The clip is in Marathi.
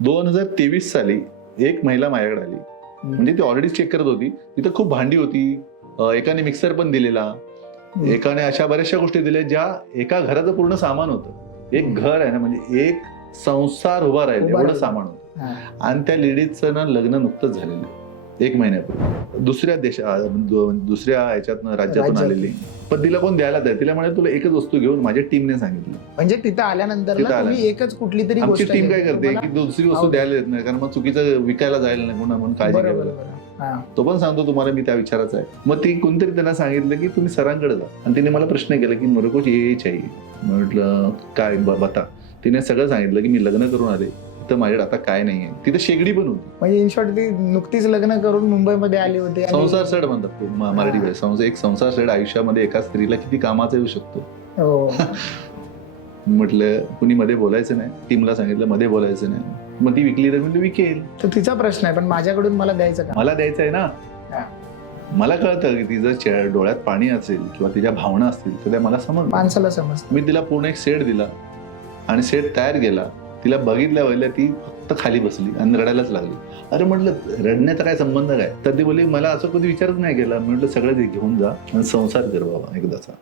2023 साली एक महिला माझ्याकडे आली. म्हणजे ती ऑलरेडी चेक करत होती. तिथं खूप भांडी होती, एकाने मिक्सर पण दिलेला, एकाने अशा बऱ्याचशा गोष्टी दिल्या ज्या एका घराचं पूर्ण सामान होतं. एक घर आहे ना, म्हणजे एक संसार उभा राहील एवढं सामान होतं. आणि त्या लेडीजचं ना लग्न नुकतंच झालेलं 1 महिन्यापूर्वी. दुसऱ्या ह्याच्यातनं राज्यातून आलेली. पण तिला कोण द्यायला द्या, तिला म्हणे तुला एकच वस्तू घेऊन माझ्या टीमने सांगितलं. म्हणजे तिथं आल्यानंतर तुम्ही एकच कुठली तरी आमची गोष्ट टीम काय करते की दुसरी वस्तू द्यायला देत नाही, कारण मग चुकीचं विकायला जायला नाही म्हणून काळजी घ्यायला. तो पण सांगतो तुम्हाला मी त्या विचाराचा आहे. मग ती कोणतरी त्यांना सांगितलं की तुम्ही सरांकडे जा. आणि तिने मला प्रश्न केला की मेरे को ये चाहिए. म्हटलं काय बता. तिने सगळं सांगितलं की मी लग्न करून आले तर माझ्याकडे आता काय नाहीये. तिथे शेगडी पण होती. म्हणजे इन शॉर्ट ती नुकतीच लग्न करून मुंबईमध्ये आली होती. संसार सेड म्हणतात मराठी भाषेत. एक संसार सेड आयुष्यामध्ये एका स्त्रीला किती कामाचा येऊ शकतो. म्हटलं कुणी मध्ये बोलायचं नाही. टीमला सांगितलं मध्ये बोलायचं नाही. मग ती विकली तर मी विकेल. तर तिचा प्रश्न आहे, पण माझ्याकडून मला द्यायचं का? मला द्यायचं आहे ना. मला कळतं की तिचं डोळ्यात पाणी असेल किंवा तिच्या भावना असतील तर त्या मला समज माणसाला समजतं. मी तिला पूर्ण एक सेट दिला आणि सेट तयार केला. तिला बघितल्या ती फक्त खाली बसली आणि रडायलाच लागली. अरे म्हटलं रडण्याचा काय संबंध काय? तर ती बोलली मला असं कधी विचारच नाही केला. म्हटलं सगळं घेऊन जा आणि संसार कर बाबा एकदाचा.